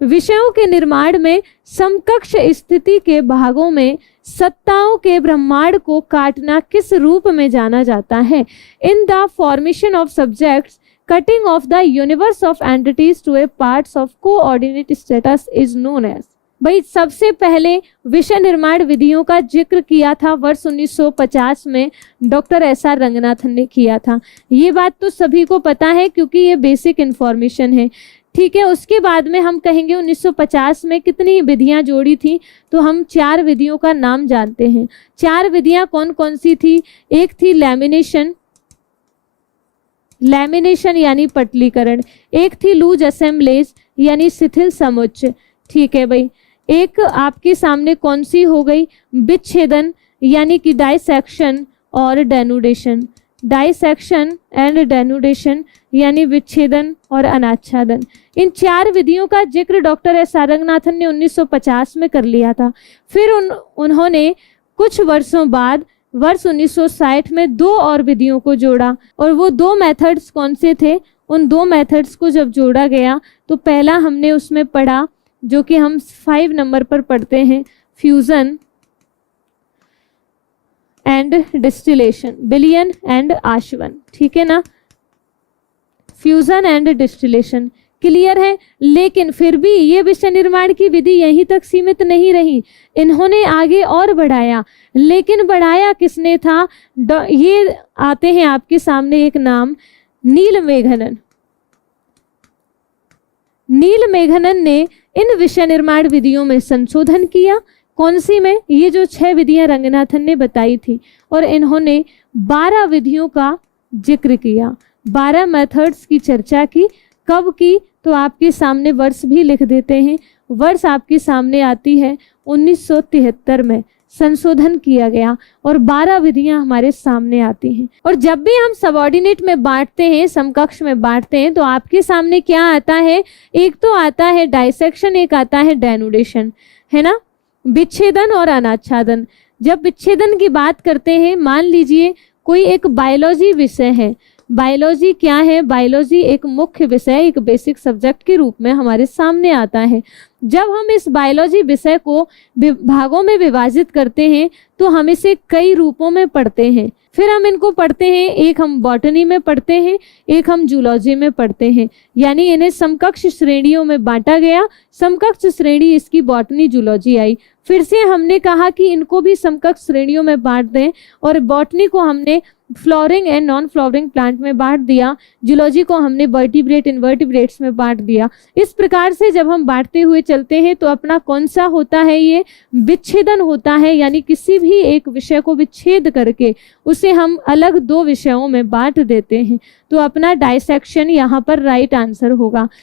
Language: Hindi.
विषयों के निर्माण में समकक्ष स्थिति के भागों में सत्ताओं के ब्रह्मांड को काटना किस रूप में जाना जाता है? In the formation of subjects, cutting of the universe of entities to a parts of coordinate status is known as. भाई सबसे पहले विषय निर्माण विधियों का जिक्र किया था वर्ष 1950 में डॉक्टर एस.आर. रंगनाथन ने किया था। ये बात तो सभी को पता है क्योंकि ये बेसिक इन्फॉर्मेशन है, ठीक है। उसके बाद में हम कहेंगे 1950 में कितनी विधियां जोड़ी थी, तो हम 4 विधियों का नाम जानते हैं। 4 विधियां कौन कौन सी थी? एक थी लैमिनेशन, लैमिनेशन यानी पटलीकरण। एक थी लूज असेंबलेज यानी शिथिल समुच्च, ठीक है भाई। एक आपके सामने कौन सी हो गई? विच्छेदन यानी कि डाइसेक्शन और डेनुडेशन। डाइसेक्शन एंड डेनुडेशन यानी विच्छेदन और अनाच्छादन। इन 4 विधियों का जिक्र डॉक्टर एस.आर. रंगनाथन ने 1950 में कर लिया था। फिर उन्होंने कुछ वर्षों बाद वर्ष 1960 में 2 और विधियों को जोड़ा, और वो 2 मेथड्स कौन से थे? उन 2 मेथड्स को जब जोड़ा गया तो पहला हमने उसमें पढ़ा, जो कि हम 5 नंबर पर पढ़ते हैं, फ्यूजन एंड डिस्टिलेशन, विलियन एंड आशवन, ठीक है ना। फ्यूजन एंड डिस्टिलेशन क्लियर है। लेकिन फिर भी ये विषय निर्माण की विधि यहीं तक सीमित नहीं रही, इन्होंने आगे और बढ़ाया। लेकिन बढ़ाया किसने था? ये आते हैं आपके सामने एक नाम, नील मेघनन। नील मेघनन ने इन विषय निर्माण विधियों में संशोधन किया। कौन सी में? ये जो 6 विधियां रंगनाथन ने बताई थी, और इन्होंने 12 विधियों का जिक्र किया, 12 मेथड्स की चर्चा की। कब की? तो आपके सामने वर्ष भी लिख देते हैं। वर्ष आपके सामने आती है 1973 में संशोधन किया गया, और 12 विधियां हमारे सामने आती हैं। और जब भी हम सबऑर्डिनेट में बांटते हैं, समकक्ष में बांटते हैं, तो आपके सामने क्या आता है? एक तो आता है डाइसेक्शन, एक आता है डेनुडेशन, है ना, विच्छेदन और अनाच्छादन। जब विच्छेदन की बात करते हैं, मान लीजिए कोई एक बायोलॉजी विषय है। बायोलॉजी क्या है? बायोलॉजी एक मुख्य विषय, एक बेसिक सब्जेक्ट के रूप में हमारे सामने आता है। जब हम इस बायोलॉजी विषय को भागों में विभाजित करते हैं तो हम इसे कई रूपों में पढ़ते हैं। फिर हम इनको पढ़ते हैं, एक हम बॉटनी में पढ़ते हैं, एक हम जूलॉजी में पढ़ते हैं, यानी इन्हें समकक्ष श्रेणियों में बांटा गया। समकक्ष श्रेणी इसकी बॉटनी जूलॉजी आई। फिर से हमने कहा कि इनको भी समकक्ष श्रेणियों में बांट दें, और बॉटनी को हमने flooring and non flowering plant में बांट दिया, जूलॉजी को हमने वर्टिब्रेट इनवर्टिब्रेट्स में बांट दिया। इस प्रकार से जब हम बांटते हुए चलते हैं तो अपना कौन सा होता है? ये विच्छेदन होता है, यानी किसी भी एक विषय को विच्छेद करके उसे हम अलग 2 विषयों में बांट देते हैं। तो अपना डाइसेक्शन यहाँ पर राइट आंसर होगा।